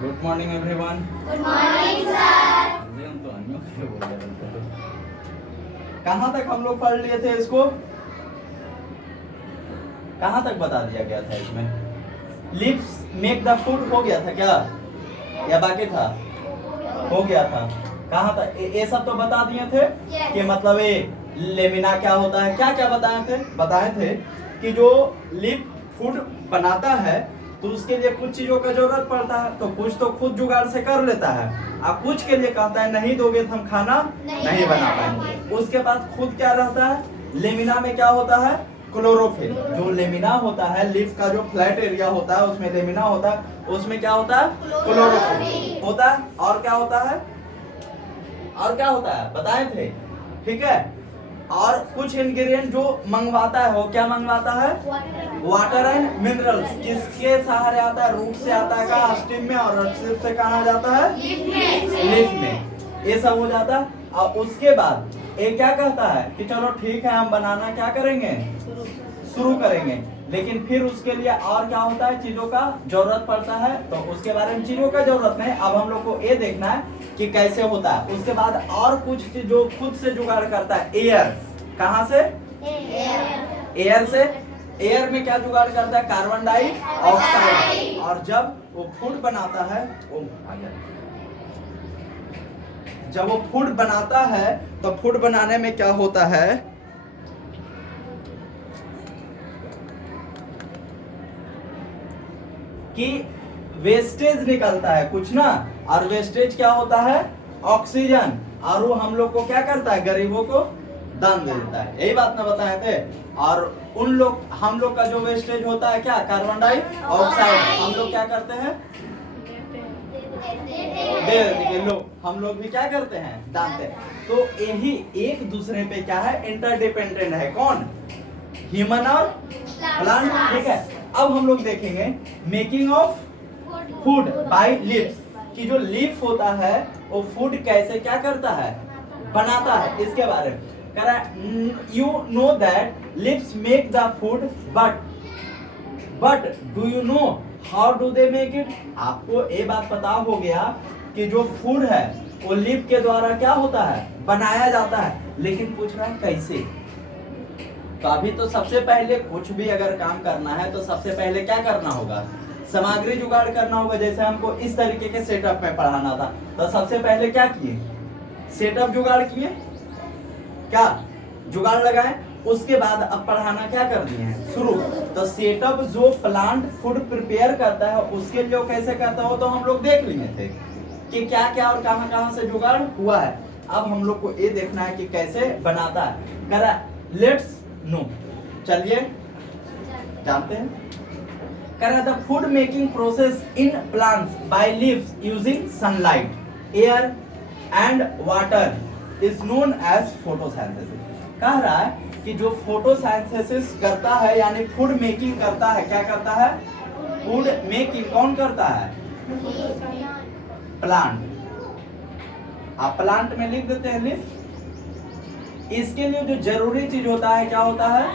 Good morning everyone. Good morning sir. हम तो अन्यों के बोल रहे थे। कहाँ तक हम लोग पढ़ लिए थे इसको? कहाँ तक बता दिया गया था इसमें? लिप्स मेक द फूड हो गया था क्या या बाकी था? हो गया था। कहाँ था? ये सब तो बता दिए थे कि मतलब ये लेमिना क्या होता है, क्या क्या बताए थे कि जो लिप फूड बनाता है तो उसके लिए कुछ चीजों का जरूरत पड़ता है, तो कुछ तो खुद जुगाड़ से कर लेता है, अब कुछ के लिए कहता है नहीं दोगे तो हम खाना नहीं बना पाएंगे। उसके पास खुद क्या रहता है? लेमिना में क्या होता है? क्लोरोफिल। जो लेमिना होता है, लिफ का जो फ्लैट एरिया होता है उसमें लेमिना होता है, उसमें क्या होता है? क्लोरोफिल होता है। और क्या होता है? और क्या होता है बताए थे, ठीक है। और कुछ इंग्रेडिएंट जो मंगवाता है वो क्या मंगवाता है? Water and minerals. किसके सहारे आता है? रूट से आता है कहाँ? स्टेम में, और स्टेम से कहाँ जाता है? लीफ में। ये सब हो जाता है। और उसके बाद ये क्या कहता है कि चलो ठीक है हम बनाना क्या करेंगे? शुरू करेंगे। लेकिन फिर उसके लिए और क्या होता है? चीजों का जरूरत पड़ता है। तो उसके बारे में चीजों का जरूरत नहीं, अब हम लोग को ये देखना है कि कैसे होता है। उसके बाद और कुछ चीज जो खुद से जुगाड़ करता है, एयर। कहाँ से? एयर से। एयर में क्या जुगाड़ करता है? Carbon dioxide. और जब वो फूड बनाता है, जब वो फूड बनाता है तो फूड बनाने में क्या होता है कि वेस्टेज निकलता है कुछ ना, और वेस्टेज क्या होता है? ऑक्सीजन। और वो हम लोग को क्या करता है? गरीबों को दान दे देता है। यही बात ना बताए थे। और हम लोग का जो वेस्टेज होता है क्या? Carbon dioxide. हम लोग क्या करते हैं? दे देते हैं। लोग हम लोग भी क्या करते हैं? दान देते हैं। तो यही एक दूसरे पे क्या है? इंटरडिपेंडेंट है। कौन? ह्यूमन और प्लांट, ठीक है। अब हम लोग देखेंगे making of food by lips, कि जो लीफ होता है वो फूड कैसे क्या करता है? बनाता है। इसके बारे में कह रहा है you know that lips make the food but do you know how do they make it? आपको ये बात पता हो गया कि जो फूड है वो लिप के द्वारा क्या होता है? बनाया जाता है। लेकिन पूछ रहा है कैसे? तो अभी तो सबसे पहले कुछ भी अगर काम करना है तो सबसे पहले क्या करना होगा? सामग्री जुगाड़ करना होगा। जैसे हमको इस तरीके के सेटअप में पढ़ाना था तो सबसे पहले क्या किए? सेटअप जुगाड़ किए, क्या जुगाड़ लगाए। उसके बाद अब पढ़ाना क्या कर दिए हैं? शुरू। तो सेटअप जो प्लांट फूड प्रिपेयर करता है उसके लिए कैसे करता है वो तो हम लोग देख लिए थे कि क्या क्या और कहां कहां से जुगाड़ हुआ है। अब हम लोग को ये देखना है कि कैसे बनाता है। कह रहा लेट्स नो, चलिए जानते हैं। कह रहा the food making process in plants by leaves using sunlight, air and water is known as photosynthesis. कह रहा है कि जो फोटोसिंथेसिस करता है यानी फूड मेकिंग करता है, क्या करता है? फूड मेकिंग कौन करता है? प्लांट। आप प्लांट में लिख देते हैं लिफ। इसके लिए जो जरूरी चीज होता है क्या होता है?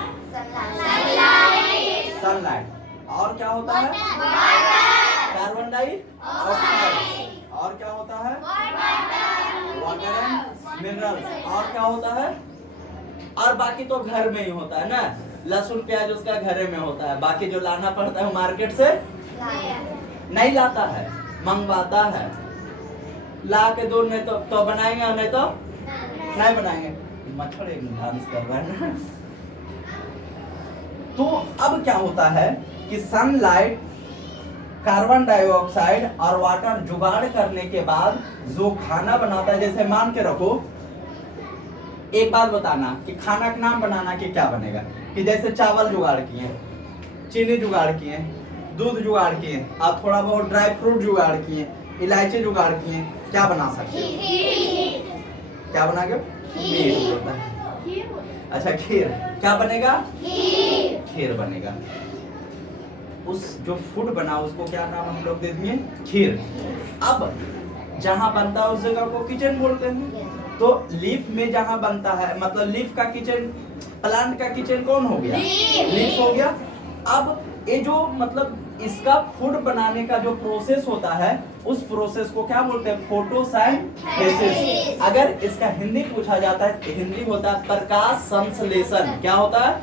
सनलाइट। और क्या होता है? Carbon dioxide. और क्या होता है? Water and minerals. और क्या होता है? और बाकी तो घर में ही होता है ना, लहसुन प्याज उसका घर में होता है। बाकी जो लाना पड़ता है वो मार्केट से नहीं लाता है, मंगवाता है। ला के दो, नहीं तो बनाएंगे, नहीं तो नहीं बनाएंगे। मच्छर एक डांस कर रहा है ना। तो अब क्या होता है कि सनलाइट, कार्बन डाइऑक्साइड और वाटर जुगाड़ करने के बाद जो खाना बनाता है, जैसे मान के रखो, एक बात बताना कि खाना का नाम बनाना कि क्या बनेगा, कि जैसे चावल जुगाड़ किए, चीनी जुगाड़ किए, दूध जुगाड़ किए, और थोड़ा बहुत ड्राई फ्रूट जुगाड़ किए, इलायची जुगाड़ किए, क्या बना सकते हो? क्या बना के? खीर होता है। अच्छा खीर, क्या बनेगा? खीर बनेगा। उस जो फूड बना उसको क्या नाम हम लोग दे दिए? खीर। अब जहां बनता है उस जगह को किचन बोलते हैं। तो लीफ में जहां बनता है, मतलब लीफ का किचन, प्लांट का किचन कौन हो गया? लीफ हो गया। अब ये जो मतलब इसका फूड बनाने का जो प्रोसेस होता है उस प्रोसेस को क्या बोलते हैं? फोटोसिंथेसिस। अगर इसका हिंदी पूछा जाता है, हिंदी होता है प्रकाश संश्लेषण। क्या होता है?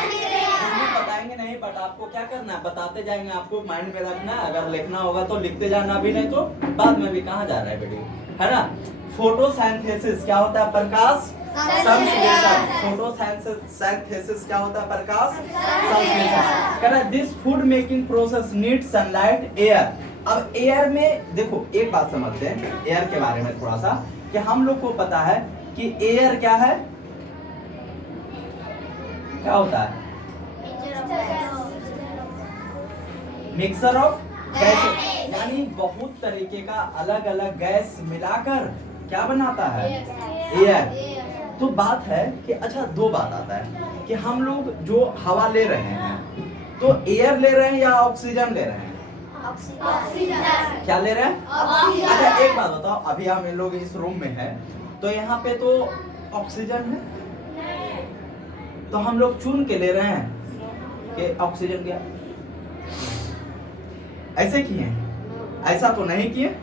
हिंदी बताएंगे नहीं, बट आपको क्या करना है बताते जाएंगे, आपको माइंड में रखना है। अगर लिखना होगा तो लिखते जाना, अभी नहीं तो बाद में भी। कहाँ जा रहा है वीडियो, है ना? फोटोसिंथेसिस क्या होता है? प्रकाश संश्लेषण। फोटोसिंथेसिस क्या होता है? प्रकाश संश्लेषण। कहना this food making process need sunlight, air. अब एयर में देखो एक बात समझते हैं एयर के बारे में थोड़ा सा, कि हम लोग को पता है कि एयर क्या है, क्या होता है? मिक्सर ऑफ गैसेस, यानी बहुत तरीके का अलग अलग गैस मिलाकर क्या बनाता है? एयर। तो बात है कि अच्छा दो बात आता है कि हम लोग जो हवा ले रहे हैं तो एयर ले रहे हैं या ऑक्सीजन ले रहे हैं? क्या ले रहे हैं? अच्छा एक बात बताओ, अभी हम इन लोग इस रूम में हैं तो यहाँ पे तो ऑक्सीजन है, तो हम लोग चुन के ले रहे हैं कि ऑक्सीजन क्या? ऐसे किए? ऐसा तो नहीं किए।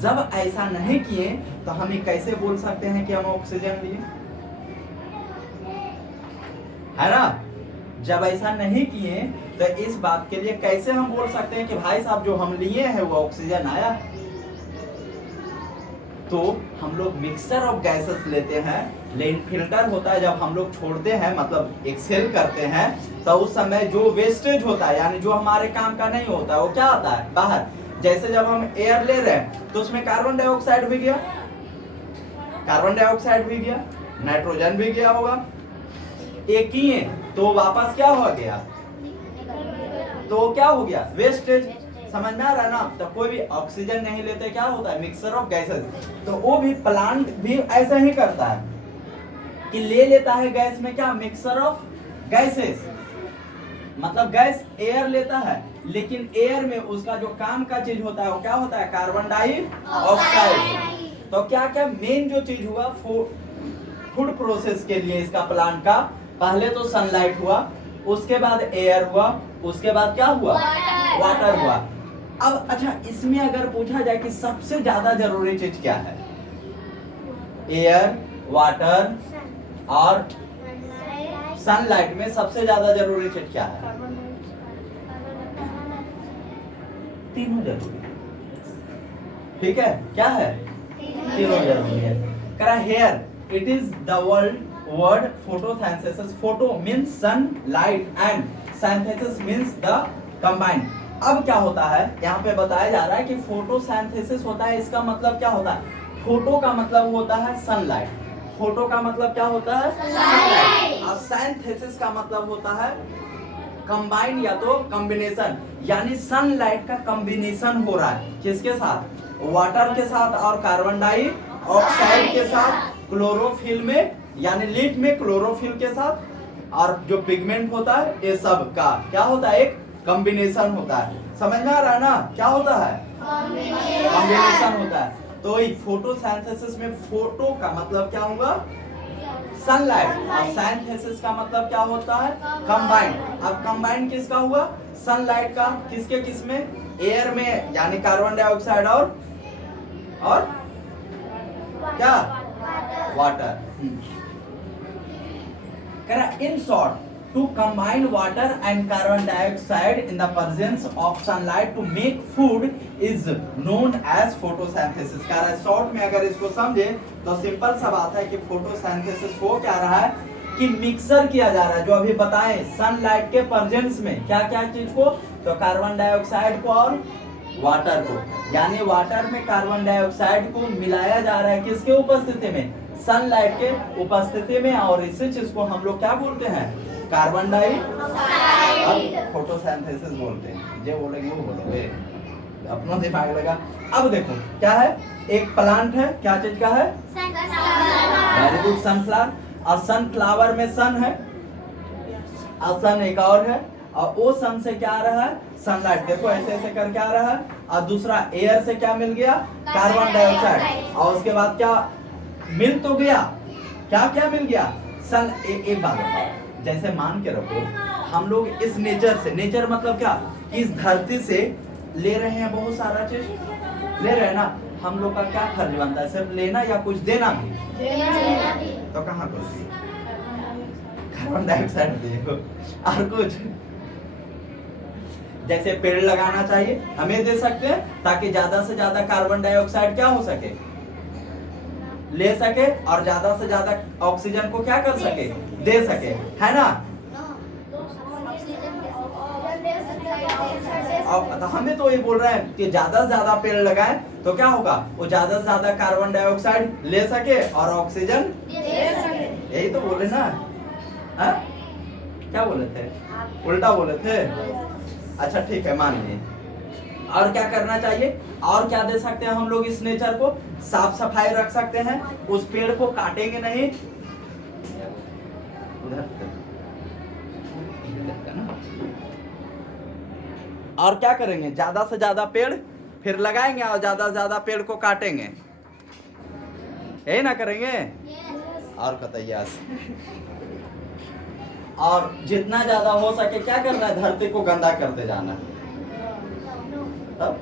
जब ऐसा नहीं किए तो हम ये कैसे बोल सकते हैं कि हम ऑक्सीजन लिए, है ना? जब ऐसा नहीं किए तो इस बात के लिए कैसे हम बोल सकते हैं कि भाई साहब जो हम लिए हैं वो ऑक्सीजन आया? तो हम लोग मिक्सचर ऑफ गैसेस लेते हैं, लेकिन फिल्टर होता है जब हम लोग छोड़ते हैं, मतलब एक्सहेल करते हैं, तो उस समय जो वेस्टेज होता है यानी जो हमारे काम का नहीं होता है वो क्या आता है? बाहर। जैसे जब हम एयर ले रहे हैं तो उसमें कार्बन डाइऑक्साइड भी गया, कार्बन डाइऑक्साइड भी गया, नाइट्रोजन भी गया होगा। एक ही है तो वापस क्या हो गया? तो क्या हो गया? वेस्टेज। समझ में आ रहा है ना? तो कोई भी ऑक्सीजन नहीं लेते क्या होता है? Mixture of gases. तो वो भी प्लांट भी ऐसा ही करता है कि ले लेता है गैस में क्या? Mixture of gases. मतलब गैस एयर लेता है, लेकिन एयर में उसका जो काम का चीज होता है वो क्या होता है? Carbon dioxide. तो क्या क्या मेन जो चीज हुआ फूड प्रोसेस के लिए इसका प्लांट का, पहले तो सनलाइट हुआ, उसके बाद एयर हुआ, उसके बाद क्या हुआ? वाटर हुआ। अब अच्छा इसमें अगर पूछा जाए कि सबसे ज्यादा जरूरी चीज क्या है? एयर, वाटर और सनलाइट में सबसे ज्यादा जरूरी चीज क्या है? तीनों जरूरी है। ठीक है, क्या है? तीनों जरूरी है। करा here it is the word photosynthesis. Photo means sunlight and synthesis means the combined. अब क्या होता है यहाँ पे बताया जा रहा है कि फोटोसिंथेसिस होता है, इसका मतलब क्या होता है? फोटो का मतलब होता है सनलाइट, फोटो का मतलब क्या होता है? सनलाइट। और सिंथेसिस का मतलब होता है कंबाइन या तो कॉम्बिनेशन, यानी सनलाइट का कॉम्बिनेशन हो रहा है किसके साथ? वाटर के साथ और कार्बन डाइऑक्साइड के साथ, क्लोरोफिल में यानी लीड में क्लोरोफिल के साथ, और जो पिगमेंट होता है ये सब का क्या होता है? एक कॉम्बिनेशन होता है। समझ में आ रहा है ना? क्या होता है? कॉम्बिनेशन होता है। तो ये फोटोसिंथेसिस में फोटो का मतलब क्या होगा? सनलाइट, और सिंथेसिस का मतलब क्या होता है? कंबाइन। अब कंबाइन किसका हुआ? सनलाइट का। किसके किस में? एयर में यानी कार्बन डाइऑक्साइड और क्या? Water. In short, to combine water and carbon dioxide in the presence of sunlight to make food is known as photosynthesis. कह रहा है शॉर्ट में अगर इसको समझे तो सिंपल सा बात है कि फोटोसिंथेसिस हो क्या रहा है कि मिक्सर किया जा रहा है, जो अभी बताएं सनलाइट के प्रेजेंस में क्या क्या चीज को? तो कार्बन डाइऑक्साइड को और वाटर को, यानी वाटर में कार्बन डाइऑक्साइड को मिलाया जा रहा है किसके उपस्थिति में? सनलाइट के उपस्थिति में। और इसी चीज को हम लोग क्या बोलते हैं? Carbon dioxide. फोटोसिंथेसिस बोलते हैं। जो बोलेंगे वो बोलोगे, अपना दिमाग लगा। अब देखो क्या है, एक प्लांट है, क्या चीज का है? Very good, sunflower. और सनफ्लावर में सन है और सन एक और है, और वो सन से क्या आ रहा है? सनलाइट। देखो ऐसे ऐसे करके आ रहा है। और दूसरा एयर से क्या मिल गया? Carbon dioxide. और उसके बाद क्या मिल तो गया? क्या क्या मिल गया? सन। एक बात बताओ, जैसे मान के रखो हम लोग इस नेचर से, नेचर मतलब क्या, इस धरती से ले रहे हैं बहुत सारा चीज, ले रहे हैं ना। हम लोग का क्या फर्ज बनता है, सिर्फ लेना या कुछ देना भी? तो कहाँ कुछ भी, कार्बन डाइऑक्साइड देखो और कुछ, जैसे पेड़ लगाना चाहिए हमें दे सकते हैं ताकि ज्यादा से ज्यादा कार्बन डाइऑक्साइड क्या हो सके, ले सके, और ज्यादा से ज्यादा ऑक्सीजन को क्या कर सके, दे सके, है ना। तो हमें तो ये बोल रहे हैं कि ज्यादा से ज्यादा पेड़ लगाएं तो क्या होगा, वो ज्यादा से ज्यादा कार्बन डाइऑक्साइड ले सके और ऑक्सीजन दे सके। यही तो बोले ना, हा? क्या बोले थे, उल्टा बोले थे। अच्छा ठीक है, मान लीजिए। और क्या करना चाहिए, और क्या दे सकते हैं हम लोग इस नेचर को, साफ सफाई रख सकते हैं, उस पेड़ को काटेंगे नहीं। और क्या करेंगे, ज्यादा से ज्यादा पेड़ फिर लगाएंगे और ज्यादा से ज्यादा पेड़ को काटेंगे, यही ना करेंगे। और बताइए, और जितना ज्यादा हो सके क्या करना है, धरती को गंदा करते जाना, तब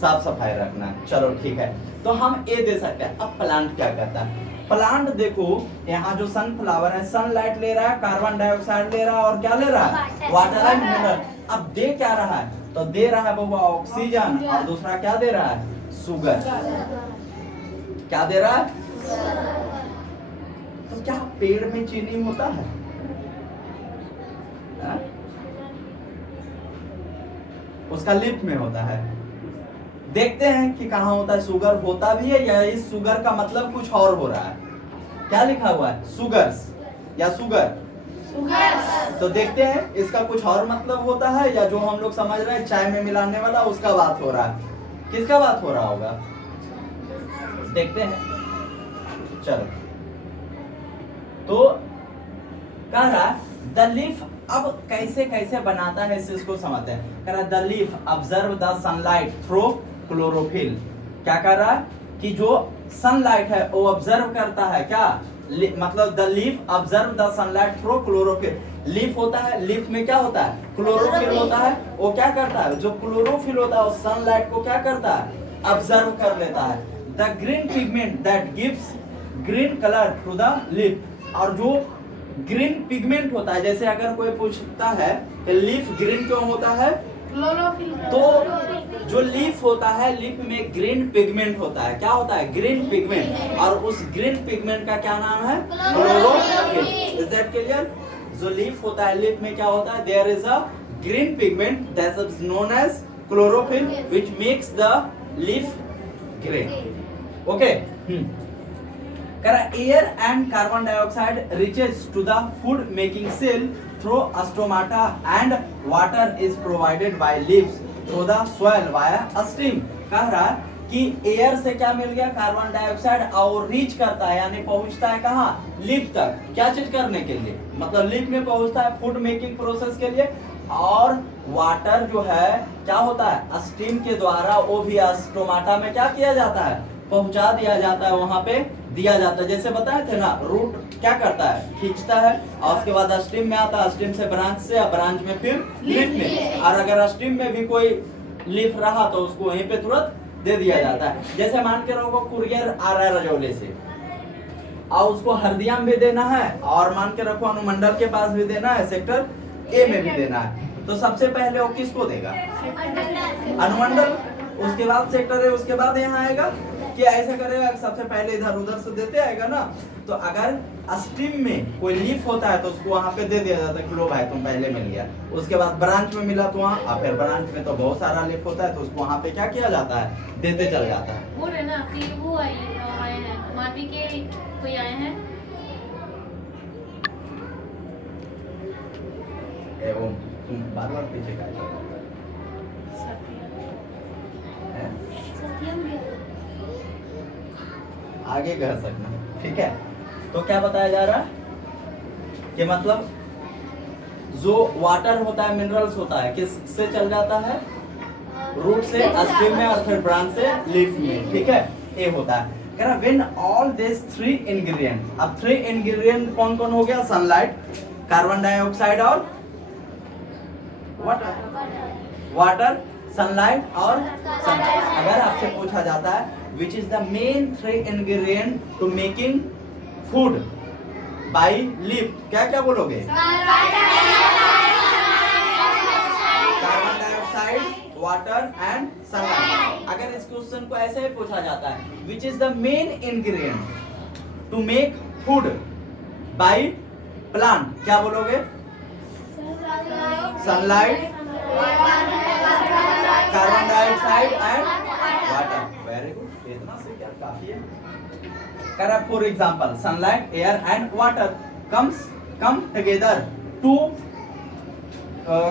साफ सफाई रखना है। चलो ठीक है, तो हम ये दे सकते हैं। अब प्लांट क्या करता है, प्लांट देखो यहाँ जो सनफ्लावर है, सनलाइट ले रहा है, कार्बन डाइऑक्साइड ले रहा है, और क्या ले रहा है, वाटर एंड मिनरल। अब दे क्या रहा है, तो दे रहा है वो ऑक्सीजन, और दूसरा क्या दे रहा है, शुगर। क्या दे रहा है, तो क्या पेड़ में चीनी होता है, हा? उसका लिप में होता है। देखते हैं कि कहाँ होता है, शुगर होता भी है या इस शुगर का मतलब कुछ और हो रहा है। क्या लिखा हुआ है, शुगर्स या शुगर, तो देखते हैं इसका कुछ और मतलब होता है या जो हम लोग समझ रहे हैं चाय में मिलाने वाला, उसका बात हो रहा है। किसका बात हो रहा होगा, देखते हैं। चलो, तो कह रहा द लीफ, अब कैसे कैसे बनाता है इसको समझते हैं। कह रहा the leaf observe the sunlight through chlorophyll. क्या कर रहा है कि जो सनलाइट है वो ऑब्जर्व करता है, क्या मतलब the leaf observe the sunlight through chlorophyll. Leaf होता है, लीफ में क्या होता है, क्लोरोफिल होता है। वो क्या करता है, जो क्लोरोफिल होता है वो सनलाइट को क्या करता है, ऑब्जर्व कर लेता है। The green pigment that gives green colour to the leaf. और जो ग्रीन पिगमेंट होता है, जैसे अगर कोई पूछता है कि लीफ ग्रीन क्यों होता है, तो जो लीफ होता है, लीफ में ग्रीन पिगमेंट होता है। क्या होता है, ग्रीन पिगमेंट, और उस ग्रीन पिगमेंट का क्या नाम है, क्लोरोफिल। Is that clear. जो लीफ होता है, लीफ में क्या होता है, there is a green pigment that is known as chlorophyll which makes the leaf green. Okay, air and carbon dioxide reaches to the food making cell through stomata and water is provided by leaves through the soil via a stream। कह रहा है कि air से क्या मिल गया, carbon dioxide, और reach करता है यानी पहुंचता है कहाँ, लीफ तक। क्या चीज करने के लिए, मतलब लीफ में पहुंचता है फूड मेकिंग प्रोसेस के लिए। और वाटर जो है क्या होता है, स्टीम के द्वारा वो भी स्टोमाटा में क्या किया जाता है, पहुंचा दिया जाता है, वहां पे दिया जाता है। जैसे बताए थे ना, रूट क्या करता है, खींचता है, और उसके बाद स्टीम में आता है, स्टीम से ब्रांच से, और ब्रांच में फिर लीफ में। और अगर स्टीम में भी कोई लीफ रहा तो उसको वहीं पे तुरंत दे दिया जाता है। जैसे मान के रखो कुरियर आ रहा है रजौले से, और उसको हरदिया में भी देना है, और मान के रखो अनुमंडल के पास भी देना है, सेक्टर ए में भी देना है। तो सबसे पहले वो किसको देगा, अनुमंडल, उसके बाद सेक्टर ए, उसके बाद यहाँ आएगा। क्या ऐसा करेगा, सबसे पहले इधर उधर से देते आएगा ना। तो अगर स्ट्रीम में कोई लीफ होता है तो उसको वहां पे दे दिया जाता है कि लो भाई तुम पहले मिल गया। उसके बाद ब्रांच में मिला तो वहाँ, और फिर ब्रांच में तो बहुत सारा लीफ होता है तो उसको वहां पे क्या किया जाता है, देते चल जाता है। वो है ना कि वो आए हैं माटी के कोई आए हैं, एवं तुम बार बार पीछे का आगे कर सकना, ठीक है। तो क्या बताया जा रहा है कि मतलब जो वाटर होता है, मिनरल्स होता है, किससे चल जाता है, रूट से, स्टेम में, और फिर ब्रांच से लीफ में, ठीक है। ये होता है कह रहा when all this three ingredient. अब थ्री इंग्रेडिएंट कौन कौन हो गया, सनलाइट, कार्बन डाइऑक्साइड और वाटर, सनलाइट और सनलाइट। अगर आपसे पूछा जाता है which is the main 3 ingredient to making food by leaf, क्या क्या बोलोगे? Carbon dioxide, water and sunlight. अगर इस क्वेश्चन को ऐसे ही पूछा जाता है which is the main ingredient to make food by plant, क्या बोलोगे? Sunlight, carbon dioxide and water. Very good, इतना से क्या काफी है। Correct. For example sunlight, air and water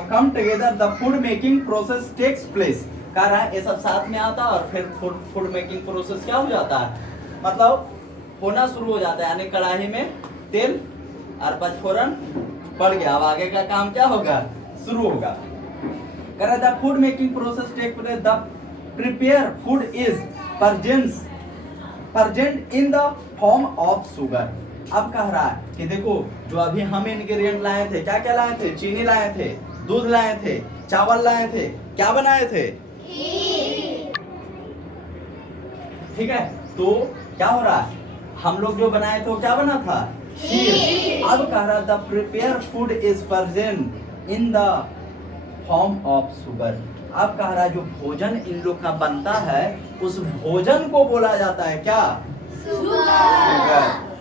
come together the food making process takes place। कह रहा है ये सब साथ में आता है और फिर फूड मेकिंग प्रोसेस क्या हो जाता है, मतलब होना शुरू हो जाता है, यानी कढ़ाई में तेल और पचफोरन पड़ गया, अब आगे का काम क्या होगा, शुरू होगा। कह रहा है the food making process take place, the prepare food is present in the form of sugar. अब कह रहा है कि देखो जो अभी हम इंग्रेडिएंट लाए थे, क्या क्या लाए थे? चीनी लाए थे, दूध लाए थे, चावल लाए थे, क्या बनाए थे? ठीक है, तो क्या हो रहा है, हम लोग जो बनाए थे वो क्या बना था? खीर। अब कह रहा the prepare food is present in the form of sugar. अब कह रहा जो भोजन इन लोग का बनता है उस भोजन को बोला जाता है क्या? शुगर।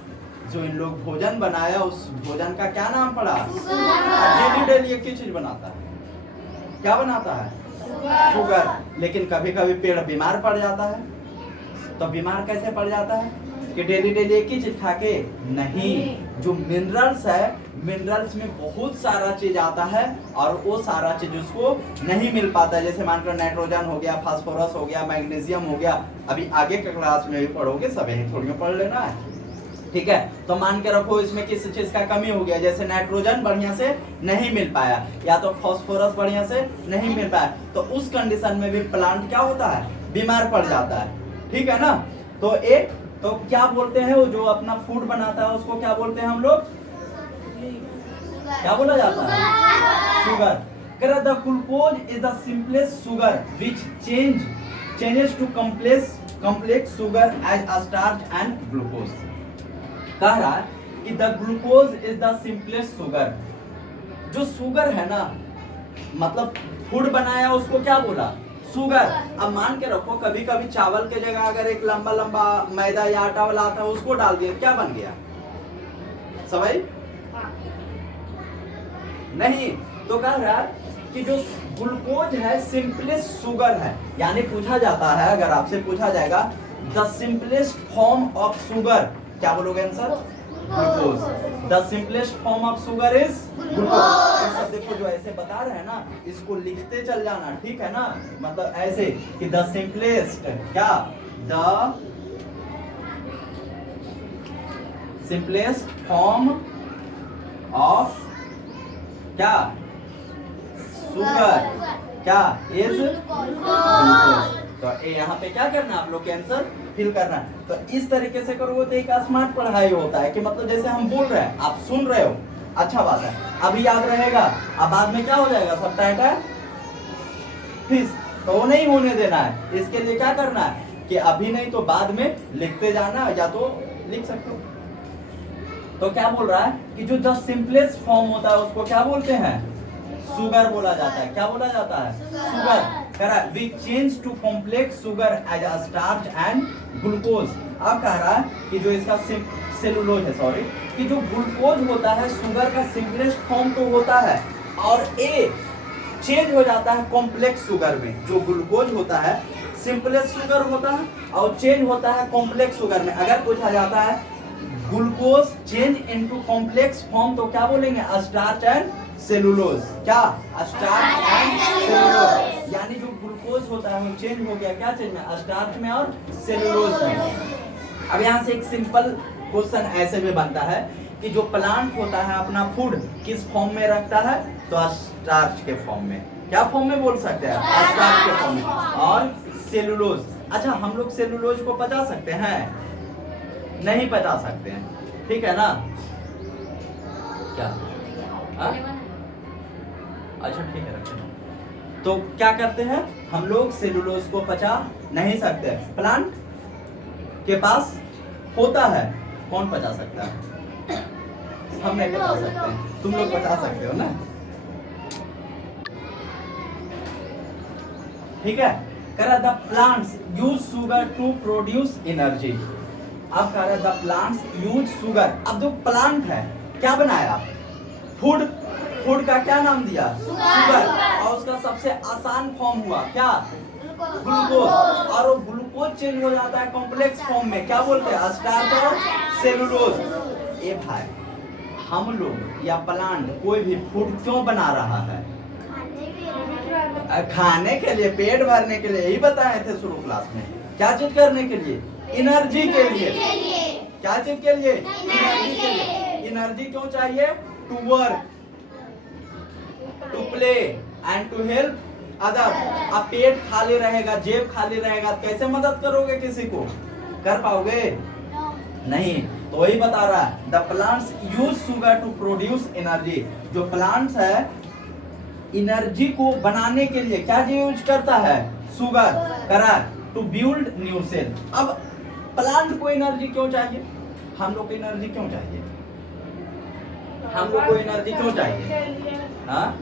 जो इन लोग भोजन बनाया उस भोजन का क्या नाम पड़ा? डेली डेली एक ही चीज बनाता है, क्या बनाता है? शुगर। लेकिन कभी कभी पेड़ बीमार पड़ जाता है, तो बीमार कैसे पड़ जाता है कि डेली डेली एक ही चीज खा के नहीं, जो मिनरल्स है, मिनरल्स में बहुत सारा चीज आता है और वो सारा चीज उसको नहीं मिल पाता है। जैसे मानकर नाइट्रोजन हो गया, फास्फोरस हो गया, मैग्नीशियम हो गया, अभी आगे के क्लास में भी पढ़ोगे, सब यही थोड़ी पढ़ लेना है, ठीक है। तो मान के रखो इसमें किसी चीज का कमी हो गया, जैसे नाइट्रोजन बढ़िया से नहीं मिल पाया या तो फास्फोरस बढ़िया से नहीं मिल पाया, तो उस कंडीशन में भी प्लांट क्या होता है? बीमार पड़ जाता है, ठीक है ना। तो क्या बोलते हैं वो जो अपना फूड बनाता है उसको क्या बोलते हैं हम लोग? क्या बोला जाता है? Sugar. The glucose is the simplest sugar which changes to complex sugar as a starch and glucose. कह रहा है कि the glucose is the simplest sugar. जो शुगर है ना, मतलब फूड बनाया उसको क्या बोला? शुगर। अब मान के रखो कभी कभी चावल के जगह अगर एक लंबा लंबा मैदा या आटा वाला आता है उसको डाल दिया, क्या बन गया? सवाई नहीं। तो कह रहा है कि जो ग्लूकोज है सिंपलेस्ट शुगर है, यानी पूछा जाता है, अगर आपसे पूछा जाएगा the simplest form of sugar, क्या बोलोगे answer? Glucose. The simplest form of sugar is glucose. देखो जो ऐसे बता रहे हैं ना, इसको लिखते चल जाना, ठीक है ना, मतलब ऐसे कि द सिंपलेस्ट, क्या? द सिंपलेस्ट फॉर्म ऑफ क्या? शुगर, क्या? Is glucose. तो यहाँ पे क्या करना है, आप लोग के आंसर फिल करना है। तो इस तरीके से करोगे तो एक स्मार्ट पढ़ाई होता है कि मतलब जैसे हम बोल रहे हैं आप सुन रहे हो, अच्छा बात है, अभी याद रहेगा, अब बाद में क्या हो जाएगा, सब टाइट है फिर, तो वो नहीं होने देना है। इसके लिए क्या करना है कि अभी नहीं तो बाद में लिखते जाना, या तो लिख सकते हो। तो क्या बोल रहा है कि जो द सिंपलेस्ट फॉर्म होता है उसको क्या बोलते हैं? शुगर बोला जाता है। क्या बोला जाता है? शुगर। कह रहा है we change to complex sugar as a starch and glucose. अब कह रहा है कि जो इसका सेलुलोज है, सॉरी, कि जो ग्लूकोज होता है शुगर का सिंपलेस्ट फॉर्म तो होता है, और ए चेंज हो जाता है कॉम्प्लेक्स शुगर में। जो ग्लूकोज होता है सिंपलेस्ट शुगर होता है और चेंज होता है कॉम्प्लेक्स शुगर में। अगर पूछा जाता है glucose change into complex form तो क्या बोलेंगे? Starch and cellulose. क्या? Starch and cellulose. यानी जो ग्लूकोज होता है वो चेंज हो गया, क्या चेंज में? स्टार्च में और सेलुलोज में। अब यहाँ से एक सिंपल क्वेश्चन ऐसे में बनता है कि जो प्लांट होता है अपना फूड किस फॉर्म में रखता है? तो स्टार्च के फॉर्म में। क्या फॉर्म में बोल सकते हैं? स्टार्च के फॉर्म में। और सेलुलोज, अच्छा हम लोग सेलुलोज को पचा सकते हैं? नहीं पचा सकते हैं, ठीक है ना। क्या हाँ? अच्छा ठीक है रखते हैं। तो क्या करते हैं हम लोग, सेलुलोज को पचा नहीं सकते, प्लांट के पास होता है, कौन पचा सकता है? हम नहीं पचा सकते, तुम लोग पचा सकते हो ना। ठीक है, कह रहा the plants use sugar to produce energy. अब कह रहा द प्लांट्स यूज शुगर। अब जो प्लांट है क्या बनाया? फूड। फूड का क्या नाम दिया? शुगर। और उसका सबसे आसान फॉर्म हुआ क्या? ग्लूकोज। और वो ग्लूकोज चेंज हो जाता है कॉम्प्लेक्स फॉर्म में, क्या बोलते हैं? स्टार्च और सेलुलोज। ए भाई, हम लोग या प्लांट कोई भी फूड क्यों बना रहा है? खाने के लिए, पेट भरने के लिए, यही बताए थे शुरू क्लास में। क्या चीज करने के लिए? एनर्जी के लिए। क्या चीज के लिए? एनर्जी के लिए। एनर्जी क्यों चाहिए? To work, to play and to help other. अब पेट खाली रहेगा, जेब खाली रहेगा, कैसे मदद करोगे किसी को? कर पाओगे? नहीं। तो वही बता रहा है, the plants use sugar to produce energy. जो प्लांट्स है एनर्जी को बनाने के लिए क्या यूज करता है? शुगर। करा टू बिल्ड न्यू सेल। अब प्लांट को एनर्जी क्यों चाहिए? हम लोग को एनर्जी क्यों चाहिए? हम लोग को एनर्जी क्यों चाहिए? हाँ,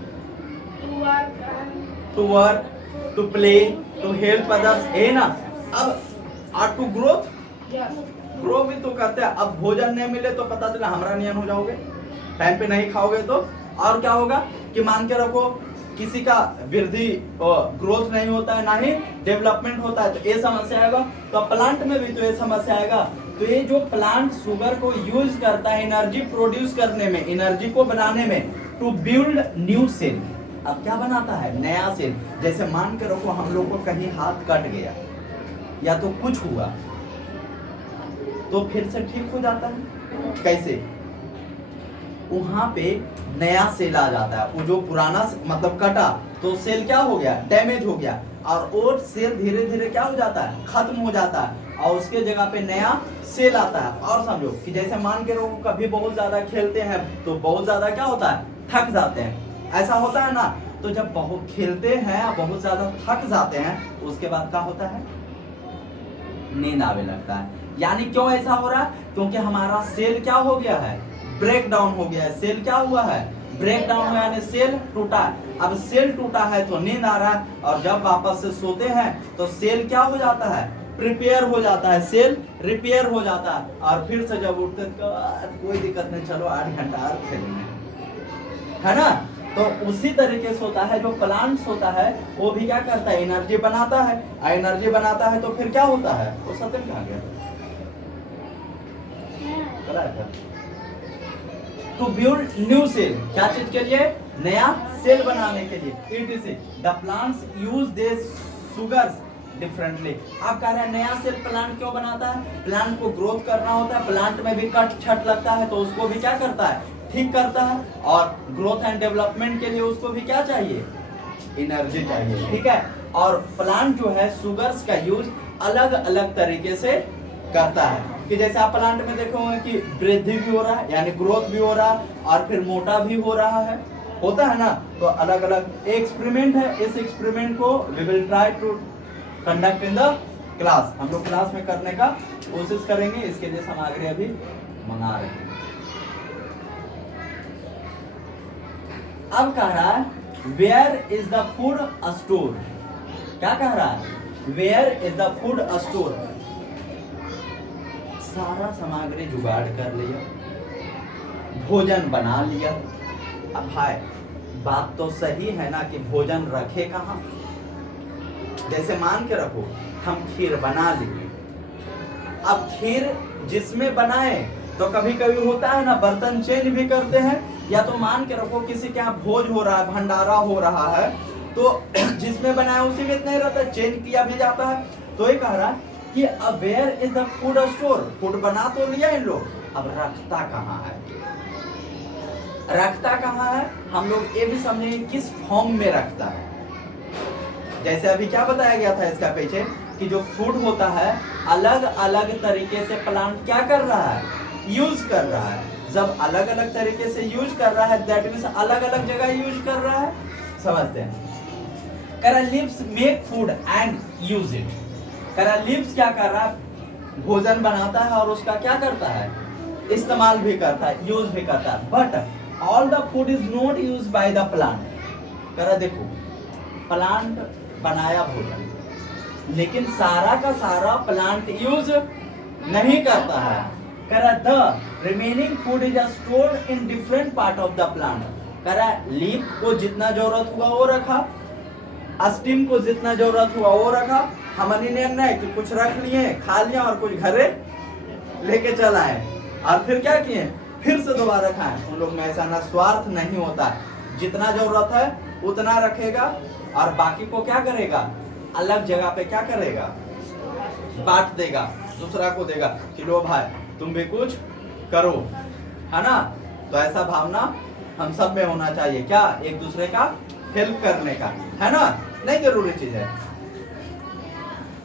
to work, to play, to help others, है ना। अब और टू ग्रोथ, ग्रो भी तो करते हैं। अब भोजन नहीं मिले तो पता चला हमरा नियन हो जाओगे, टाइम पे नहीं खाओगे तो। और क्या होगा कि मान के रखो किसी का वृद्धि और ग्रोथ नहीं होता है, ना ही डेवलपमेंट होता है, तो ये समस्या आएगा। तो प्लांट में भी तो ये समस्या आएगा। तो ये जो प्लांट शुगर को यूज करता है एनर्जी प्रोड्यूस करने में, एनर्जी को बनाने में, टू बिल्ड न्यू सेल। अब क्या बनाता है? नया सेल। जैसे मान के रखो हम लोग को कहीं हाथ कट गया या तो कुछ हुआ, तो फिर से ठीक हो जाता है। कैसे? वहां पे नया सेल आ जाता है। वो जो पुराना मतलब कटा तो सेल क्या हो गया? डैमेज हो गया। और वो सेल धीरे धीरे क्या हो जाता है? खत्म हो जाता है और उसके जगह पे नया सेल आता है। और समझो कि जैसे मान के लोग कभी बहुत ज्यादा खेलते हैं तो बहुत ज्यादा क्या होता है? थक जाते हैं, ऐसा होता है ना। तो जब बहुत खेलते हैं, बहुत ज्यादा थक जाते हैं, उसके बाद क्या होता है? नींद आने लगता है। यानी क्यों ऐसा हो रहा है? क्योंकि हमारा सेल क्या हो गया है? ब्रेक डाउन हो गया है। सेल क्या हुआ है? ब्रेक डाउन हुआ, यानी सेल टूटा। अब सेल टूटा है तो नींद आ रहा है, और जब वापस से सोते हैं तो सेल क्या हो जाता है? प्रिपेयर हो जाता है, सेल रिपेयर हो जाता है। और फिर से जब उठते तो कोई दिक्कत नहीं, चलो 8 घंटा और खेलेंगे, है ना। तो उसी तरीके से होता है जो प्लांट्स होता है, वो भी क्या करता है? एनर्जी बनाता है। एनर्जी बनाता है तो फिर क्या होता है? वो सत्यम कहाँ गया? To build new cell. क्या चीज के लिए? नया सेल बनाने के लिए। It is the plants use this sugars differently. आप कह रहे हैं नया सेल प्लांट क्यों बनाता है? प्लांट को ग्रोथ करना होता है, प्लांट में भी कट छट लगता है, तो उसको भी क्या करता है? ठीक करता है। और ग्रोथ एंड डेवलपमेंट के लिए उसको भी क्या चाहिए? एनर्जी चाहिए। ठीक है। और प्लांट जो है शुगर्स का यूज अलग अलग तरीके से करता है। कि जैसे आप प्लांट में देखोगे कि वृद्धि भी हो रहा है, यानी ग्रोथ भी हो रहा है, और फिर मोटा भी हो रहा है, होता है ना। तो अलग अलग एक्सपेरिमेंट है। इस एक्सपेरिमेंट को we will try to conduct in the class. हम लोग क्लास में करने का कोशिश करेंगे। इसके लिए सामग्री अभी मंगा रहे हैं। अब कह रहा है where is the food store. क्या कह रहा है? Where is the food store. सारा सामग्री जुगाड़ कर लिया, भोजन बना लिया। अब भाई बात तो सही है ना कि भोजन रखे कहाँ? जैसे मान के रखो हम खीर बना लिए। अब खीर जिसमें बनाए तो कभी कभी होता है ना, बर्तन चेंज भी करते हैं। या तो मान के रखो किसी के यहाँ भोज हो रहा है, भंडारा हो रहा है, तो जिसमें बनाया उसी में इतना ही रहता है, चेंज किया भी जाता है। तो ये कह रहा है कि अब where is the food store. Food बना तो लिया इन लोग, अब रखता कहाँ है? रखता कहाँ है? हम लोग ये भी समझेंगे किस फॉर्म में रखता है। जैसे अभी क्या बताया गया था इसका पीछे कि जो फूड होता है अलग अलग तरीके से प्लांट क्या कर रहा है? यूज कर रहा है। जब अलग अलग तरीके से यूज कर रहा है दैट मीन्स अलग अलग जगह यूज कर रहा है। समझते हैं। कह रहा lips make food and use it. कह रहा लिप्स क्या कर रहा है, भोजन बनाता है और उसका क्या करता है, इस्तेमाल भी करता है, यूज भी करता है। But all the food is not use by the plant. कह रहा देखो प्लांट बनाया भोजन, लेकिन सारा का सारा प्लांट यूज नहीं करता है। कह रहा the remaining food is stored in different part of the plant. कह रहा लीफ को जितना जरूरत हुआ वो रखा, स्टीम को जितना जरूरत हुआ वो रखा। हमने नहीं कि कुछ रख लिए खा लिया और कुछ घरे लेके चला है और फिर क्या किए, फिर से दोबारा खाएं। उन लोग में ऐसा ना स्वार्थ नहीं होता, जितना जरूरत है उतना रखेगा और बाकी को क्या करेगा, अलग जगह पे क्या करेगा, बांट देगा, दूसरा को देगा कि लो भाई तुम भी कुछ करो, है ना। तो ऐसा भावना हम सब में होना चाहिए, क्या, एक दूसरे का हेल्प करने का, है ना, नहीं जरूरी चीज है।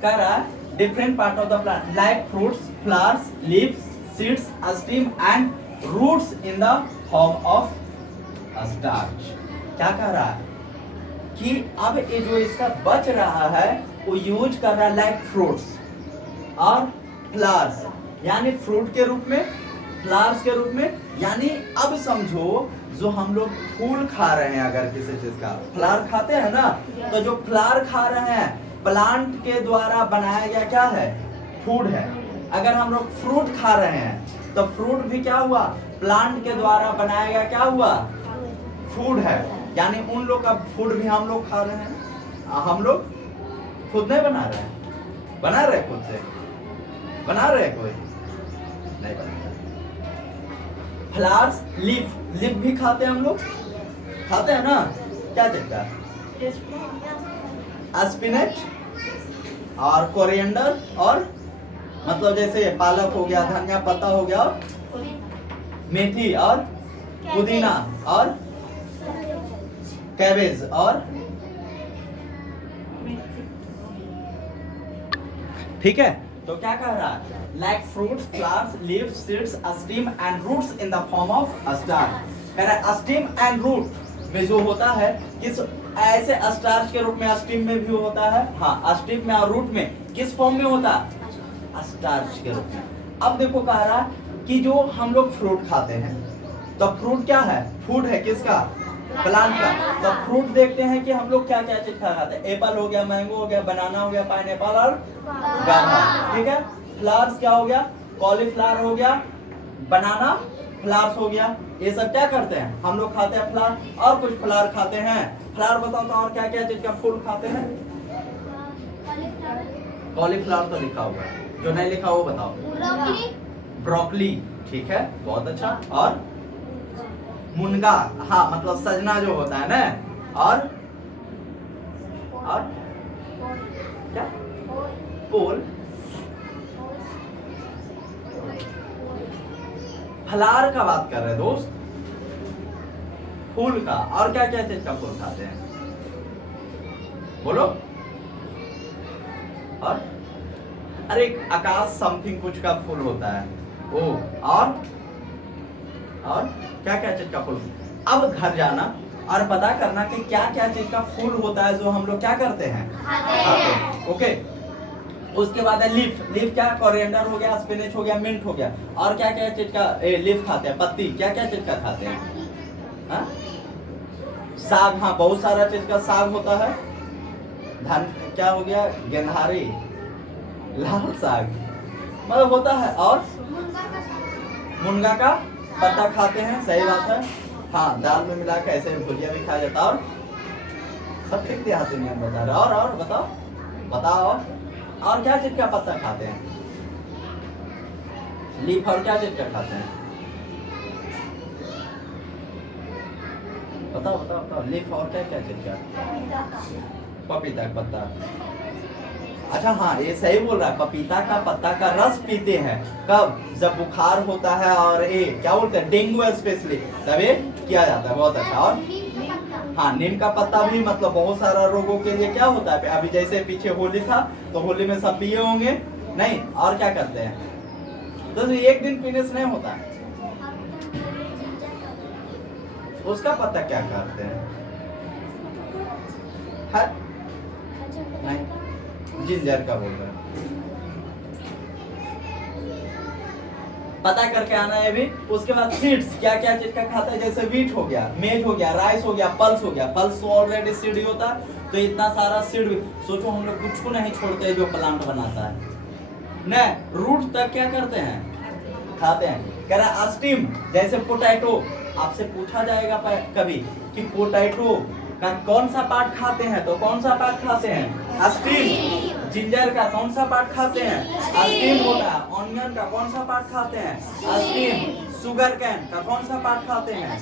कह रहा है different part of the plant like fruits, flowers, leaves, seeds, stem and roots in the form of starch. क्या कह रहा है कि अब ये जो इसका बच रहा है वो यूज कर रहा है लाइक फ्रूट्स और फ्लावर्स, यानी फ्रूट के रूप में, फ्लावर्स के रूप में। यानी अब समझो जो हम लोग फूल खा रहे हैं, अगर किसी चीज का फ्लावर खाते हैं ना, तो जो फ्लावर खा रहे हैं प्लांट के द्वारा बनाया गया क्या है, फूड है। अगर हम लोग फ्रूट खा रहे हैं तो फ्रूट भी क्या हुआ, प्लांट के द्वारा बनाया गया क्या हुआ, फूड है। यानी उन लोग का फूड भी हम लोग खा रहे हैं, हम लोग खुद नहीं बना रहे हैं, बना रहे खुद से, बना रहे कोई नहीं बना। फ्लावर्स, लीफ, लीफ भी खाते हैं हम लोग, खाते हैं ना, क्या चलता है, स्पिनच और कोरिएंडर और मतलब जैसे पालक हो गया, धनिया पत्ता हो गया, और मेथी और पुदीना और कैबेज और ठीक है। तो क्या कह रहा है, like fruits, flowers, leaves, seeds, stem and roots in the form of starch. कह रहा है स्टीम एंड रूट में जो होता है किस ऐसे स्टार्च के रूप में, स्टीम में भी होता है, हाँ स्टीम में और रूट में किस फॉर्म में होता है, स्टार्च के रूप में। अब देखो कह रहा कि जो हम लोग फ्रूट खाते हैं तो फ्रूट क्या है, फूड है किसका, प्लांट का। तो फ्रूट देखते हैं कि हम लोग क्या क्या चीज खाते हैं, एप्पल हो गया, मैंगो हो गया, बनाना हो गया, पाइनएप्पल और गावा, ठीक है। फ्लावर्स क्या हो गया, कॉलीफ्लावर हो गया, बनाना फ्लावर्स हो गया। ये सब क्या करते हैं, हम लोग खाते हैं फ्लावर, और कुछ फ्लावर खाते हैं। फ्लावर बताओ तो और क्या क्या चीज का फूल खाते हैं, कॉलीफ्लावर तो लिखा हुआ है, जो नहीं लिखा वो बताओ, ब्रोकली, ठीक है, बहुत अच्छा। और मुनगा, हाँ मतलब सजना जो होता है ना, और क्या, पोल। फलार का बात कर रहे हैं दोस्त, फूल का। और क्या क्या चीज का फूल खाते हैं, बोलो। और अरे आकाश समथिंग कुछ का फूल होता है वो, और क्या क्या चीज का फूल। अब घर जाना और पता करना कि क्या क्या चीज का फूल होता है जो हम लोग क्या करते हैं, खाते हैं। ओके। उसके बाद है लीफ, लीफ क्या, कोरिएंडर हो गया, स्पिनच हो गया, मिंट हो गया। और क्या क्या चीज का लीफ खाते हैं, पत्ती, क्या क्या चीज का खाते हैं, हाँ? साग, हाँ बहुत सारा चीज का साग होता है। धान क्या हो गया, गेंधारी, लाल साग मतलब होता है। और मुनगा का पत्ता खाते हैं, सही बात है, हाँ दाल में मिला के ऐसे भुजिया भी खाया जाता है। और सब ठीक देहाती नियम बता रहे। और बताओ बताओ, और क्या चीज का पत्ता खाते हैं, लीफ, और क्या चीज का खाते हैं, बताओ बताओ बताओ, लीफ और क्या क्या चीज का, पपीता का पत्ता। अच्छा हाँ ये सही बोल रहा है, पपीता का पत्ता का रस पीते हैं, कब, जब बुखार होता है और ये क्या बोलते हैं, डेंगू स्पेशली, तब ये किया जाता है, बहुत अच्छा। और हाँ नीम का पत्ता भी मतलब बहुत सारा रोगों के लिए क्या होता है। अभी जैसे पीछे होली था तो होली में सब पिए होंगे नहीं, और क्या करते हैं, तो एक दिन पीने से नहीं होता है, उसका पत्ता क्या करते हैं? है? नहीं, जिंजर का बोल रहे हैं। पता करके आना है भी। उसके बाद सीड्स क्या क्या चीज का खाता है, जैसे व्हीट हो गया, मेज हो गया, राइस हो गया, पल्स हो गया। पल्स तो ऑलरेडी सीड ही होता है, तो इतना सारा सीड सोचो हम लोग कुछ को नहीं छोड़ते जो प्लांट बनाता है न, रूट तक क्या करते हैं, खाते हैं। कह रहा स्टीम, जैसे पोटैटो, आपसे पूछा जाएगा कभी कि पोटैटो का कौन सा पार्ट खाते हैं, तो कौन सा पार्ट खाते हैं, स्टीम। जिंजर का कौन सा पार्ट खाते हैं, स्टीम होता है। ऑनियन का कौन सा पार्ट खाते हैं, स्टीम। शुगर कैन का कौन सा पार्ट खाते हैं,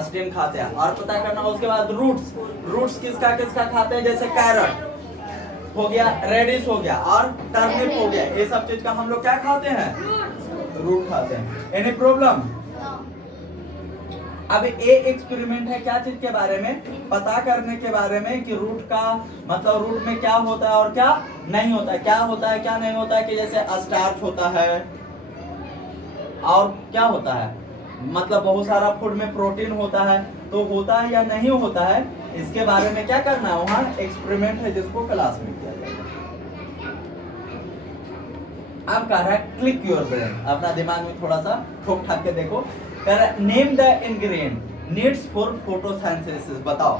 स्टीम खाते हैं। और पता करना उसके बाद रूट्स, रूट्स किसका किसका खाते हैं, जैसे कैरट हो गया, रेडिश हो गया और टर्निप हो गया, ये सब चीज का हम लोग क्या खाते हैं, रूट खाते हैं। Any problem? अब ये एक्सपेरिमेंट है क्या चीज के बारे में, पता करने के बारे में कि रूट का मतलब रूट में क्या होता है और क्या नहीं होता है, क्या होता है क्या नहीं होता है। कि जैसे स्टार्च होता है और क्या होता है, मतलब बहुत सारा फूड में प्रोटीन होता है, तो होता है या नहीं होता है, इसके बारे में क्या करना है, वहाँ एक्सपेरिमेंट है जिसको क्लास में किया जाएगा। अब कह रहा है क्लिक योर ब्रेन, अपना दिमाग में थोड़ा सा ठोक ठाक के देखो। कह रहा है name the ingredient needs for photosynthesis, बताओ।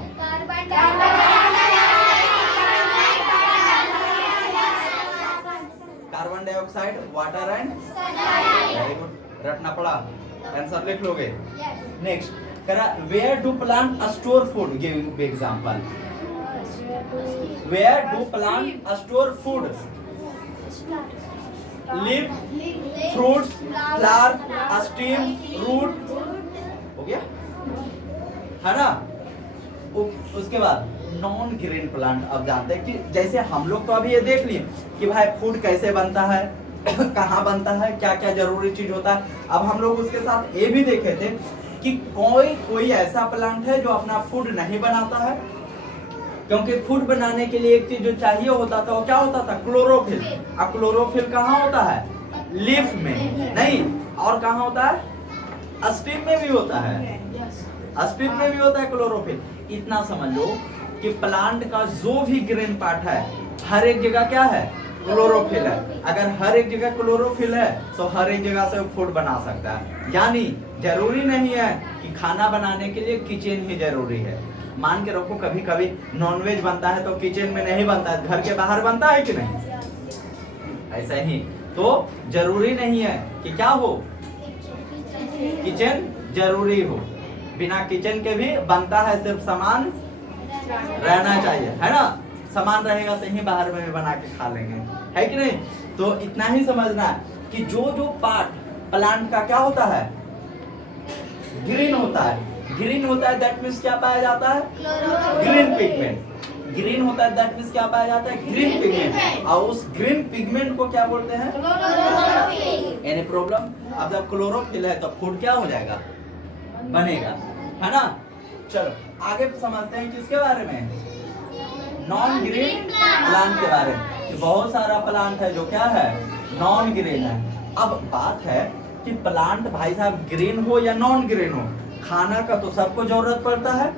Carbon dioxide, water and very good, रटना पड़ा, आंसर लिख लोगे। नेक्स्ट कह रहा where do plant store food, give example. Where do plant store food, leaf, fruits, flower, stem, root, हो गया है ना। उसके बाद नॉन ग्रेन प्लांट, अब जानते हैं कि जैसे हम लोग तो अभी ये देख लिए कि भाई फूड कैसे बनता है, कहाँ बनता है, क्या क्या जरूरी चीज होता है। अब हम लोग उसके साथ ये भी देखे थे कि कोई ऐसा प्लांट है जो अपना फूड नहीं बनाता है, क्योंकि फूड बनाने के लिए एक चीज जो चाहिए होता था वो क्या होता था, क्लोरोफिल। अब क्लोरोफिल कहाँ होता है, लीफ में नहीं, और कहाँ होता है, स्टीम में भी होता है, स्टीम में भी होता है क्लोरोफिल। इतना समझ लो कि प्लांट का जो भी ग्रीन पार्ट है हर एक जगह क्या है, क्लोरोफिल है। अगर हर एक जगह क्लोरोफिल है तो हर एक जगह से फूड बना सकता है। यानी जरूरी नहीं है कि खाना बनाने के लिए किचन ही जरूरी है। मान के रखो कभी कभी नॉनवेज बनता है तो किचन में नहीं बनता है, घर के बाहर बनता है कि नहीं, ऐसा ही तो जरूरी नहीं है कि क्या हो, किचन जरूरी हो। बिना किचन के भी बनता है, सिर्फ सामान रहना चाहिए, है ना। सामान रहेगा तो ही बाहर में भी बना के खा लेंगे, है कि नहीं। तो इतना ही समझना है कि जो जो पार्ट प्लांट का क्या होता है, ग्रीन होता है, ग्रीन होता है दैट मींस क्या पाया जाता है, ग्रीन पिगमेंट। ग्रीन होता है दैट मींस क्या पाया जाता है, ग्रीन पिगमेंट। और उस ग्रीन पिगमेंट को क्या बोलते हैं, क्लोरोफिल। Any problem? अब जब क्लोरोफिल है तो फूड क्या हो जाएगा, बनेगा, है ना। चलो आगे समझते हैं किसके बारे में, नॉन ग्रीन प्लांट के बारे में। बहुत सारा प्लांट है जो क्या है, नॉन ग्रीन है। अब बात है कि प्लांट भाई साहब ग्रीन हो या नॉन ग्रीन हो, खाना का तो सबको जरूरत पड़ता है।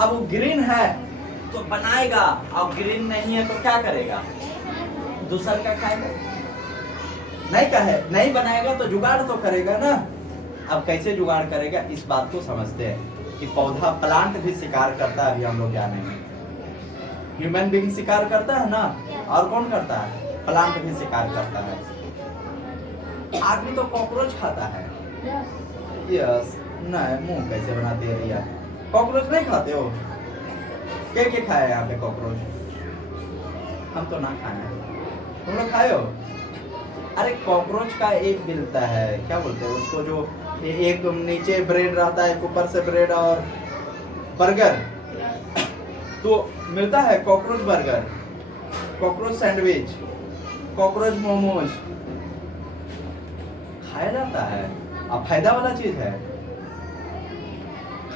अब वो ग्रीन है तो बनाएगा, और ग्रीन नहीं है तो क्या करेगा, दूसर का खाएगा, नहीं कहे नहीं बनाएगा तो जुगाड़ तो करेगा ना। अब कैसे जुगाड़ करेगा, इस बात को समझते हैं कि पौधा प्लांट भी शिकार करता है। अभी हम लोग जाने में ह्यूमन बीइंग शिकार करता है ना, और कौन करता है, प्लांट भी शिकार करता है। आदमी तो कॉकरोच खाता है, यस नहीं, मुंह कैसे बनाती है रिया, कॉकरोच नहीं खाते हो, क्या खाया है यहाँ पे कॉकरोच, हम तो ना खाए, तुम लोग खाए हो। अरे कॉकरोच का एक मिलता है, क्या बोलते हैं उसको, जो एक नीचे ब्रेड रहता है, ऊपर से ब्रेड और बर्गर, तो मिलता है cockroach burger, cockroach sandwich, cockroach momos खाया जाता है। अब फायदा वाला चीज है,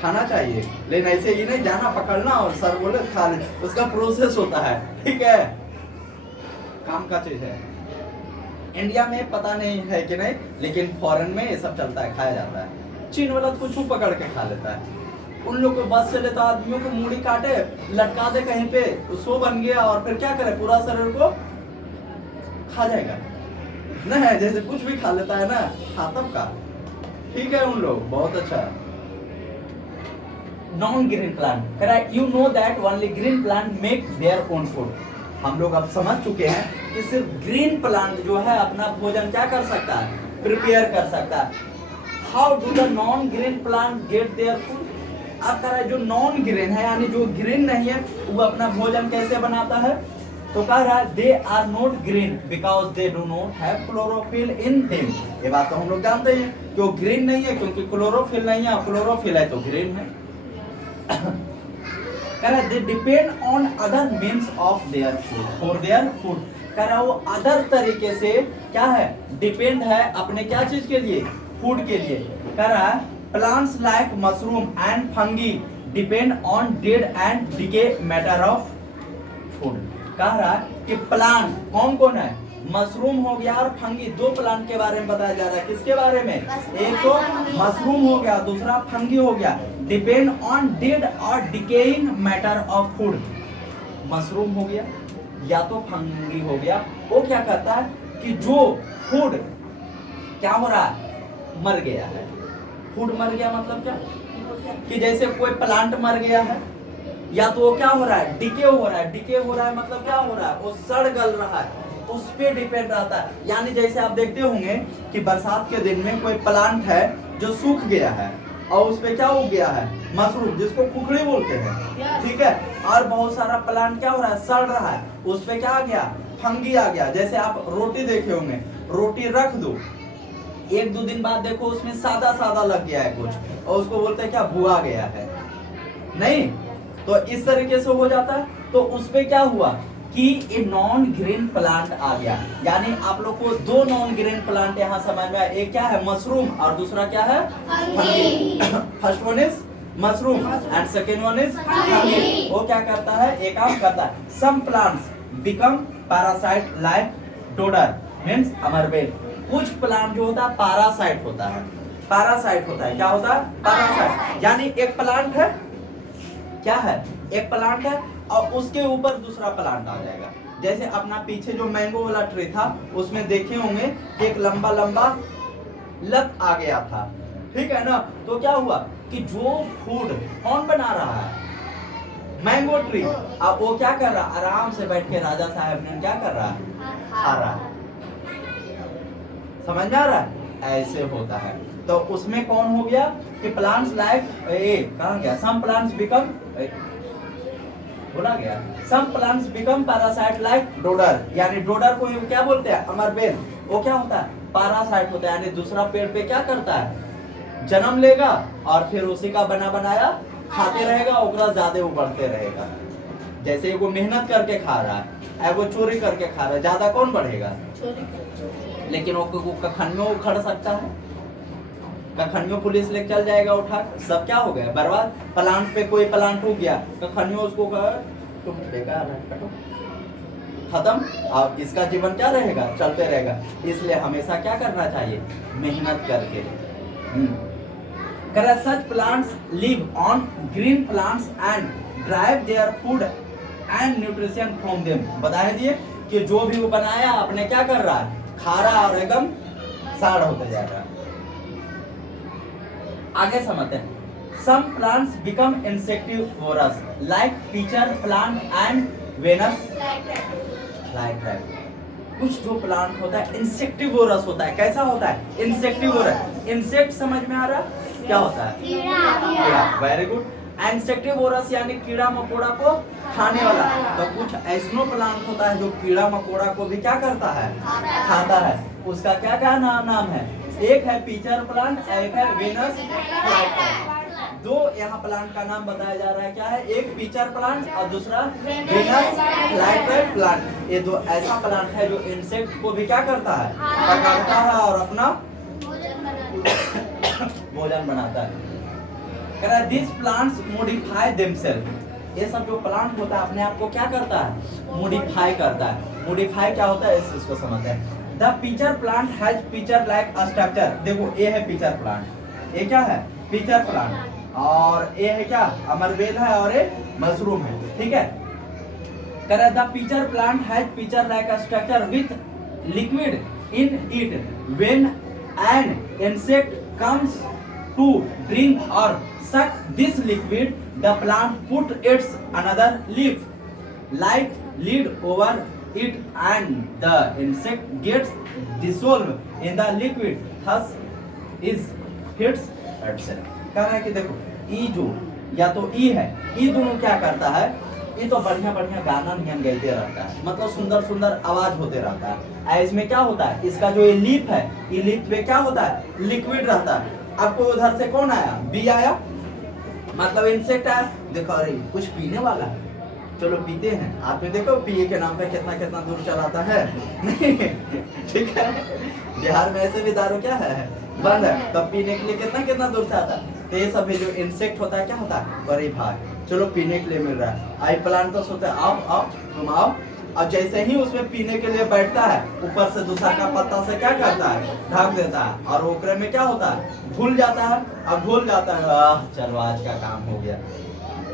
खाना चाहिए, लेकिन ऐसे ही नहीं जाना पकड़ना और सर बोले खा ले, उसका प्रोसेस होता है, ठीक है, काम का चीज है। इंडिया में पता नहीं है कि नहीं, लेकिन फॉरेन में ये सब चलता है, खाया जाता है। चीन वाला कुछ पकड़ के खा लेता है। उन लोग को बस चले तो आदमियों को मूड़ी काटे, लटका दे कहीं पे, सो बन गया और फिर क्या करे, पूरा शरीर को खा जाएगा। नहीं, जैसे कुछ भी खा लेता है ना, खातम का। ठीक है, उन लोग बहुत अच्छा। Non green plant, correct, you know that only green plant make their own food. हम लोग अब समझ चुके हैं कि सिर्फ ग्रीन प्लांट जो है अपना भोजन क्या कर सकता है, प्रिपेयर कर सकता है। How do the non green plant get their food? अब कह रहा है जो नॉन ग्रीन है यानी जो ग्रीन नहीं है वो अपना भोजन कैसे बनाता है? तो कह रहा है they are not green because they do not have chlorophyll in them. ये बात तो हम लोग जानते हैं कि वो ग्रीन नहीं है क्योंकि क्लोरोफिल नहीं है, क्लोरोफिल है तो ग्रीन है। कह रहा है they depend on other means of their food for their food. कह रहा है वो अदर तरीके से क्या है, डिपेंड है अपने क्या चीज के लिए, फूड के लिए। कह रहा है plants like mushroom and fungi depend on dead and decay matter of food। कह रहा है कि प्लांट कौन कौन है, मशरूम हो गया और फंगी, दो प्लांट के बारे में बताया जा रहा है। किसके बारे में? एक तो मशरूम हो गया, दूसरा फंगी हो गया। डिपेंड ऑन डेड और decaying matter of food. Mushroom हो गया या तो फंगी हो गया, वो क्या कहता है कि जो फूड क्या हो रहा है, मर गया है। फूड मर गया मतलब क्या, कि जैसे कोई प्लांट मर गया है या तो वो क्या हो रहा है, डिके हो रहा है। डिके हो रहा है मतलब क्या हो रहा है, वो सड़ गल रहा है, उस पे डिपेंड रहता है। यानी जैसे आप देखते होंगे कि बरसात के दिन में कोई प्लांट है जो सूख गया है और उस पे क्या हो गया है, मशरूम, जिसको कुकड़ी बोलते हैं, ठीक है। और बहुत सारा प्लांट क्या हो रहा है, सड़ रहा है, उस पे क्या आ गया, फंगी आ गया। जैसे आप रोटी देखे होंगे, रोटी रख दो, एक दो दिन बाद देखो उसमें सादा सादा लग गया है कुछ, और उसको बोलते हैं क्या, भुआ गया है, नहीं? तो इस तरीके से हो जाता है। तो उस पे क्या हुआ कि ए नॉन ग्रीन प्लांट आ गया। यानी आप लोग को दो नॉन ग्रीन प्लांट यहाँ समझ में आया, एक क्या है, मशरूम, और दूसरा क्या है, fungi. First one is mushroom and second one is fungi. वो क्या करता है, एक काम करता है, some plants become parasite like dodder means अमरबेल। कुछ प्लांट जो होता है पैरासाइट होता है, पैरासाइट होता है, क्या होता है, पैरासाइट। यानी एक प्लांट है, क्या है, एक प्लांट है और उसके ऊपर दूसरा प्लांट आ जाएगा। जैसे अपना पीछे जो मैंगो वाला ट्री था उसमें देखे होंगे कि एक लंबा लंबा लत आ गया था, ठीक है ना। तो क्या हुआ कि जो फूड कौन बना रहा है, मैंगो ट्री, अब वो क्या कर रहा है, आराम से बैठ के राजा साहब ने क्या कर रहा है, खा रहा है। समझ में आ रहा है, ऐसे होता है। तो उसमें कौन हो गया कि प्लांट्स लाइक, कहाँ गया, सम प्लांट्स बिकम, बोला गया, some plants become parasite like dodder. यानी डोडर को क्या बोलते हैं, अमरबेल। वो क्या होता है, पैरासाइट होता है। यानी दूसरा पेड़ पे क्या करता है, जन्म लेगा और फिर उसी का बना बनाया खाते रहेगा, ओकरा ज्यादा उबड़ते रहेगा। जैसे वो मेहनत करके खा रहा है, वो चोरी करके खा रहा है, ज्यादा कौन बढ़ेगा, लेकिन वो कखनियों उखड़ सकता है, कखनियों पुलिस ले चल जाएगा उठा, सब क्या हो गया, बर्बाद। प्लांट पे कोई प्लांट हो गया, कखनियों उसको तुम बेकार है, खत्म। और इसका जीवन क्या रहेगा, चलते रहेगा। इसलिए हमेशा क्या करना चाहिए, मेहनत करके। सच plants live on green plants and drive their food and nutrition from them. बता दिए कि जो भी वो बनाया अपने क्या कर रहा है, खा रहा और एकदम साड़ होते जा रहा है। आगे समझते हैं। Some plants become insectivorous like peach plant and Venus flytrap। कुछ जो प्लांट होता है इंसेक्टिवोरस होता है। कैसा होता है, इंसेक्टिवोरस। इंसेक्ट समझ में आ रहा, क्या होता है, कीड़ा। Very good. इंसेक्टिवोरस यानी कीड़ा मकोड़ा को खाने वाला। तो कुछ ऐसनो प्लांट होता है जो कीड़ा मकोड़ा को भी क्या करता है, खाता है। उसका क्या क्या नाम है, एक है पीचर प्लांट, एक है वेनस फ्लाइट्रैप। दो यहाँ प्लांट का नाम बताया जा रहा है, क्या है, एक पीचर प्लांट और दूसरा वेनस फ्लाइट्रैप प्लांट। ये दो ऐसा प्लांट है जो इंसेक्ट को भी क्या करता है, पकड़ता है और अपना भोजन बनाता है। These plants modify themselves। ये सब जो प्लांट होता है अपने आप को क्या करता है, मॉडिफाई करता है। मॉडिफाई क्या होता है इस चीज को समझते हैं। The pitcher plant has pitcher like a structure। देखो ये है pitcher plant, ये क्या है? Pitcher plant. और ये है क्या? अमरबेल है और ये मशरूम है, ठीक है। करे the pitcher plant has pitcher like a structure with liquid in it when an insect comes to drink or suck this liquid, the plant put its another leaf like lid over it and the insect gets dissolved in the liquid, thus is hits itself। कह रहा है कि देखो ई जो या तो ई है, ई दोनों क्या करता है, ये तो बढ़िया बढ़िया गाना नियम गाते रहता है, मतलब सुंदर सुंदर आवाज होते रहता है। इसमें क्या होता है, इसका जो ये लीफ है, ये लीफ पे क्या होता है? लिक्विड रहता है। आपको उधर से कौन आया? बी आया, मतलब इंसेक्ट आया। देखो अरे कुछ पीने वाला है, चलो पीते हैं। आपने देखो पिए के नाम पे कितना कितना दूर चलाता है ठीक है। बिहार में ऐसे भी दारू क्या है, बंद है, तब पीने के लिए कितना कितना दूर से आता है। तो ये सब जो इंसेक्ट होता है क्या होता है? अरे भाई चलो पीने के लिए मिल रहा है। आई प्लांट तो सोचते हैं आओ आओ तुम आओ, और जैसे ही उसमें पीने के लिए बैठता है, ऊपर से दूसरा का पत्ता से क्या करता है? ढक देता है, और ओकरे में क्या होता है? घुल जाता है, और घुल जाता है, चलो आज का काम हो गया।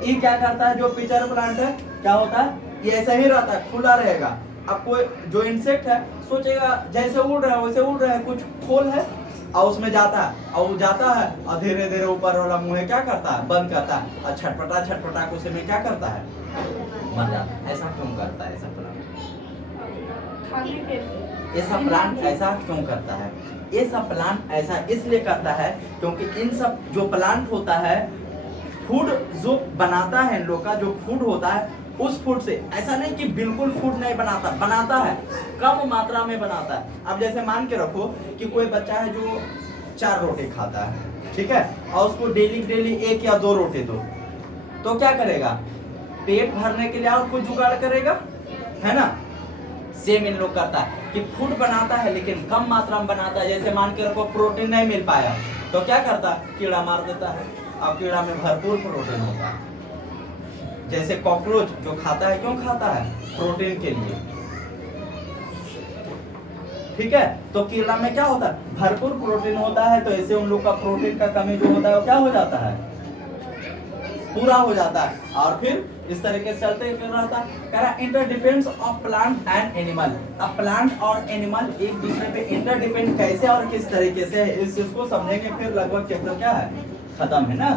ये क्या करता है? जो पिचर प्लांट है क्या होता है? ये ऐसा ही रहता है, खुला रहेगा। अब कोई जो इंसेक्ट है सोचेगा जैसे उड़ रहा है वैसे उड़ रहा है, कुछ खोल है और उसमें जाता है, और वो जाता है और धीरे धीरे ऊपर वाला मुंह क्या करता है? बंद करता है, और छटपटा छटपटा को उसे में क्या करता है? मर जाता है। ऐसा क्यों करता है ऐसा प्लांट? ऐसा प्लांट ऐसा क्यों करता है? ये सब प्लांट ऐसा इसलिए करता है क्योंकि इन सब जो प्लांट होता है, फूड जो बनाता है, इन लोग का जो फूड होता है, उस फूड से ऐसा नहीं कि बिल्कुल फूड नहीं बनाता, बनाता है, कम मात्रा में बनाता है। अब जैसे मान के रखो कि कोई बच्चा है जो 4 रोटी खाता है, ठीक है, और उसको डेली डेली 1 या 2 रोटी दो, तो क्या करेगा? पेट भरने के लिए और कोई जुगाड़ करेगा, है ना। सेम इन लोग करता है कि फूड बनाता है लेकिन कम मात्रा में बनाता है। जैसे मान के रखो प्रोटीन नहीं मिल पाया तो क्या करता है? कीड़ा मार देता है। अब कीड़ा में भरपूर प्रोटीन होता है। जैसे कॉकरोच जो खाता है, क्यों खाता है? प्रोटीन के लिए, ठीक है। तो कीड़ा में क्या होता है? भरपूर प्रोटीन होता है, तो ऐसे उन लोग का प्रोटीन का कमी जो होता है वो क्या हो जाता है? पूरा हो जाता है, और फिर इस तरीके से चलते रहता है। Interdependence of plant and animal. अब प्लांट और एनिमल एक दूसरे पे इंटरडिपेंड कैसे और किस तरीके से, इस चीज को समझेंगे, फिर लगभग चैप्टर क्या है? खत्म है ना।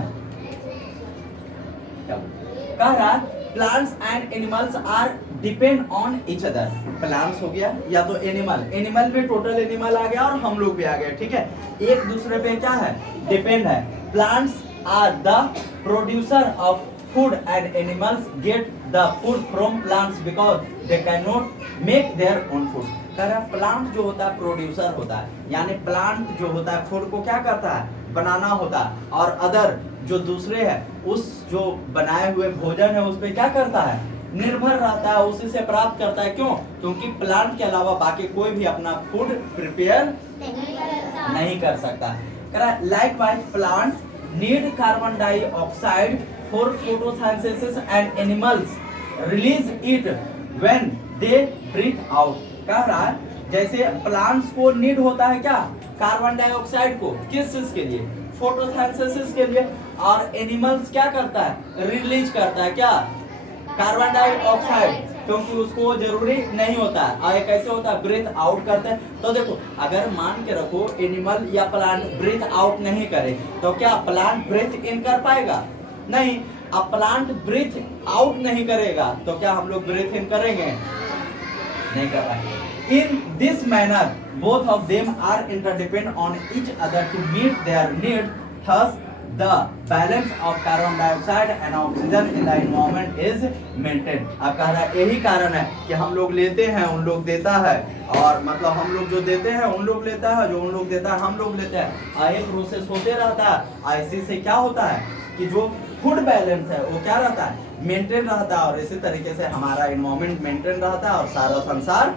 कह रहा plants and animals are depend on each other. Plants हो गया या तो एनिमल, एनिमल में टोटल एनिमल आ गया और हम लोग भी आ गए, ठीक है। एक दूसरे पे क्या है? डिपेंड है। Plants are the producer of food and animals get the food from plants because they cannot make their own food। कह रहा प्लांट जो होता है प्रोड्यूसर होता है, यानी प्लांट जो होता है फूड को क्या करता है? बनाना होता है, और अदर जो दूसरे है उस जो बनाए हुए भोजन है उस पे क्या करता है? निर्भर रहता है, उसी से प्राप्त करता है। क्यों? क्योंकि प्लांट के अलावा बाकी कोई भी अपना फूड प्रिपेयर नहीं कर सकता। कह रहा likewise plant need carbon dioxide for photosynthesis and animals release it when they breathe out। कह रहा है जैसे प्लांट्स को नीड होता है क्या? कार्बन डाइऑक्साइड को, किस चीज के लिए? फोटोसिंथेसिस के लिए। और एनिमल्स क्या करता है? रिलीज करता है क्या? कार्बन डाइऑक्साइड, क्योंकि उसको जरूरी नहीं होता है। और कैसे होता है? ब्रीथ आउट करते हैं। तो देखो अगर मान के रखो एनिमल या प्लांट ब्रीथ आउट नहीं करे तो क्या प्लांट ब्रीथ इन कर पाएगा? नहीं। अब प्लांट ब्रीथ आउट नहीं करेगा तो क्या हम लोग ब्रीथ इन करेंगे? नहीं कर पाएंगे। In this manner both of them are interdepend on each other to meet their need, thus the balance of carbon dioxide and oxygen in the environment is maintained। अब कह रहा है यही कारण है कि हम लोग लेते हैं उन लोग देता है, और मतलब हम लोग जो देते हैं उन लोग लेता है, जो उन लोग देता है हम लोग लेते हैं। एक प्रोसेस होते रहता है। इसी से क्या होता है कि जो फूड बैलेंस है वो क्या रहता है? मेंटेन रहता है, और इसी तरीके से हमारा एनवायरनमेंट मेंटेन रहता है और सारा संसार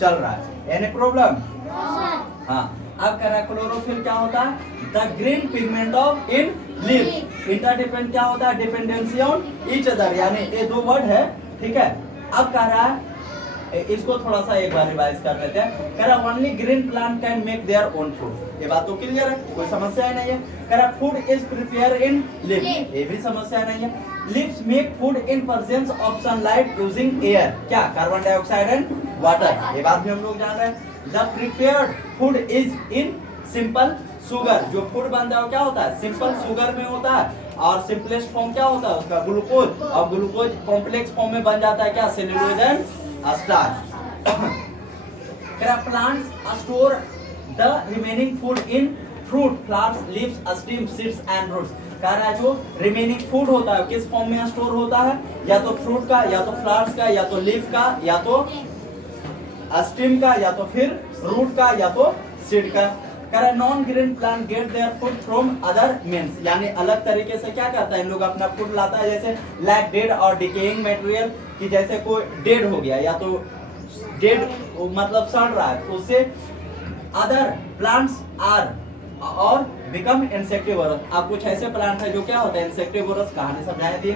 चल रहा है। Any problem? हाँ। अब कह रहा है क्लोरोफिल क्या होता है? The green pigment of in leaf. Interdepend क्या होता है? डिपेंडेंसी ऑन ईच अदर, यानी ये 2 वर्ड है, ठीक है। अब कह रहा है इसको थोड़ा सा एक बार रिवाइज कर लेते हैं। कह रहा only green plant can make their own food. ये बात तो क्लियर है, कोई समस्या ही नहीं है। कह रहा food is prepare in lips, ये भी समस्या नहीं है। Lips make food in presence of sunlight using air, क्या कार्बन डाइऑक्साइड एंड वाटर, ये बात भी हम लोग जान रहे हैं। The prepared food is in simple sugar, जो फूड बनता है वो क्या होता है, सिंपल शुगर में होता है। और सिंपलेस्ट फॉर्म क्या होता है उसका, ग्लूकोज, और ग्लूकोज कॉम्प्लेक्स फॉर्म में बन जाता है क्या, cellulose and starch. Plants store the remaining food in fruit, flowers, leaves, stem, seeds and roots. कह रहा है जो रिमेनिंग फूड होता है किस फॉर्म में स्टोर होता है, या तो फ्रूट का, या तो फ्लावर्स का, या तो लीफ का, या तो स्टेम का, या तो फिर रूट का, या तो सीड का। कह रहा है non grain plant get their food from other means, यानी अलग तरीके से क्या करता है इन लोग अपना फूड लाता है, जैसे लाइक डेड और डिकेइंग मटेरियल, कि जैसे कोई डेड हो गया या तो डेड मतलब सड़ रहा है, उससे अदर प्लांट्स आर और बिकम इंसेक्टिवोरस। अब कुछ ऐसे प्लांट है जो क्या होता है इंसेक्टिवोरस, कहानी समझाए दिए।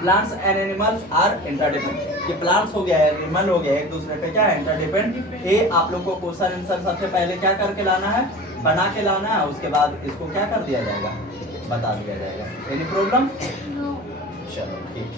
Plants and animals are interdependent, कि प्लांट्स हो गया है, एनिमल हो गया, एक दूसरे पे क्या है इंटरडिपेंडेंट। ये आप लोग को क्वेश्चन आंसर सबसे पहले क्या करके लाना है, बना के लाना है, उसके बाद इसको क्या कर दिया जाएगा, बता दिया जाएगा। Any problem? नो। चलो ठीक।